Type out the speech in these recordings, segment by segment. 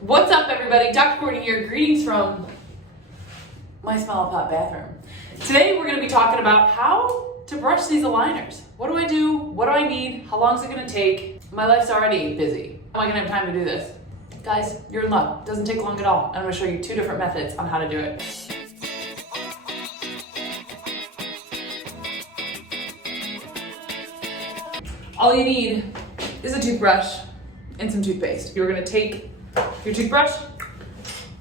What's up, everybody? Dr. Courtney here. Greetings from my small pot bathroom. Today we're going to be talking about how to brush these aligners. What do I do? What do I need? How long is it going to take? My life's already busy. How am I going to have time to do this? Guys, you're in luck. It doesn't take long at all. I'm going to show you 2 different methods on how to do it. All you need is a toothbrush and some toothpaste. You're going to take your toothbrush,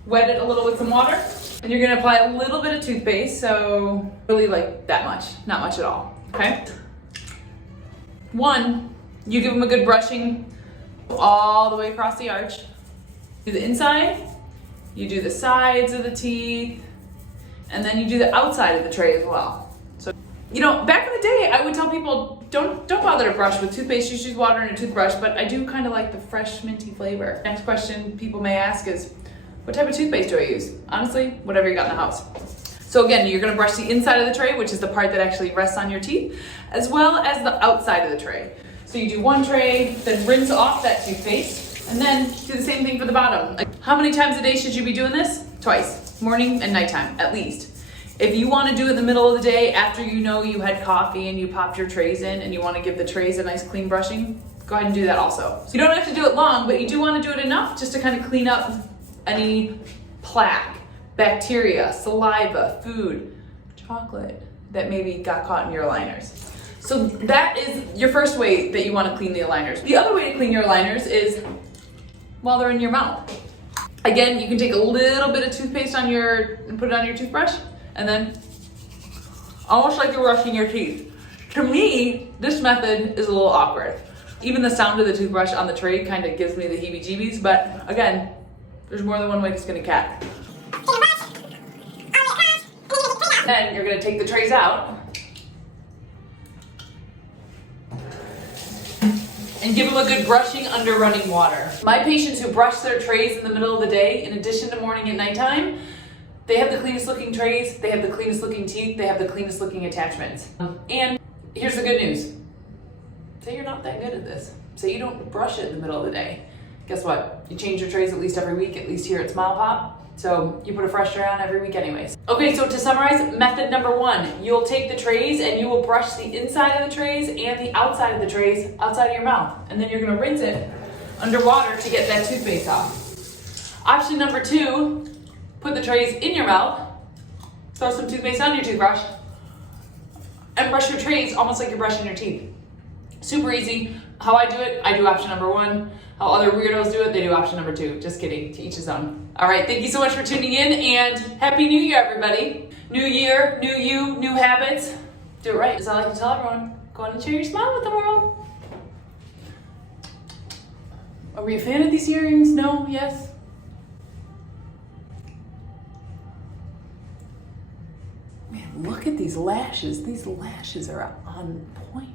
wet it a little with some water, and you're going to apply a little bit of toothpaste, so really like that much, not much at all, okay? 1, you give them a good brushing all the way across the arch. Do the inside, you do the sides of the teeth, and then you do the outside of the tray as well. So, you know, back in the day, I would tell people, don't bother to brush with toothpaste, just use water and a toothbrush, but I do kind of like the fresh minty flavor. Next question people may ask is, what type of toothpaste do I use? Honestly, whatever you got in the house. So again, you're gonna brush the inside of the tray, which is the part that actually rests on your teeth, as well as the outside of the tray. So you do 1 tray, then rinse off that toothpaste, and then do the same thing for the bottom. How many times a day should you be doing this? Twice, morning and nighttime, at least. If you want to do it in the middle of the day after you know you had coffee and you popped your trays in and you want to give the trays a nice clean brushing, go ahead and do that also. So you don't have to do it long, but you do want to do it enough just to kind of clean up any plaque, bacteria, saliva, food, chocolate that maybe got caught in your aligners. So that is your first way that you want to clean the aligners. The other way to clean your aligners is while they're in your mouth. Again, you can take a little bit of toothpaste and put it on your toothbrush, and then almost like you're brushing your teeth. To me, this method is a little awkward. Even the sound of the toothbrush on the tray kind of gives me the heebie-jeebies, but again, there's more than one way to skin a cat. Then you're gonna take the trays out and give them a good brushing under running water. My patients who brush their trays in the middle of the day, in addition to morning and nighttime, they have the cleanest looking trays, they have the cleanest looking teeth, they have the cleanest looking attachments. And here's the good news. Say you're not that good at this. Say you don't brush it in the middle of the day. Guess what? You change your trays at least every week, at least here at Smile Pop. So you put a fresh tray on every week anyways. Okay, so to summarize, method number 1, you'll take the trays and you will brush the inside of the trays and the outside of the trays outside of your mouth. And then you're gonna rinse it under water to get that toothpaste off. Option number 2, put the trays in your mouth, throw some toothpaste on your toothbrush, and brush your trays almost like you're brushing your teeth. Super easy. How I do it, I do option number 1. How other weirdos do it, they do option number 2. Just kidding, to each his own. All right, thank you so much for tuning in, and Happy New Year, everybody. New year, new you, new habits. Do it right. As I like to tell everyone, go on and share your smile with the world. Are we a fan of these earrings? No? Yes? Man, look at these lashes. These lashes are on point.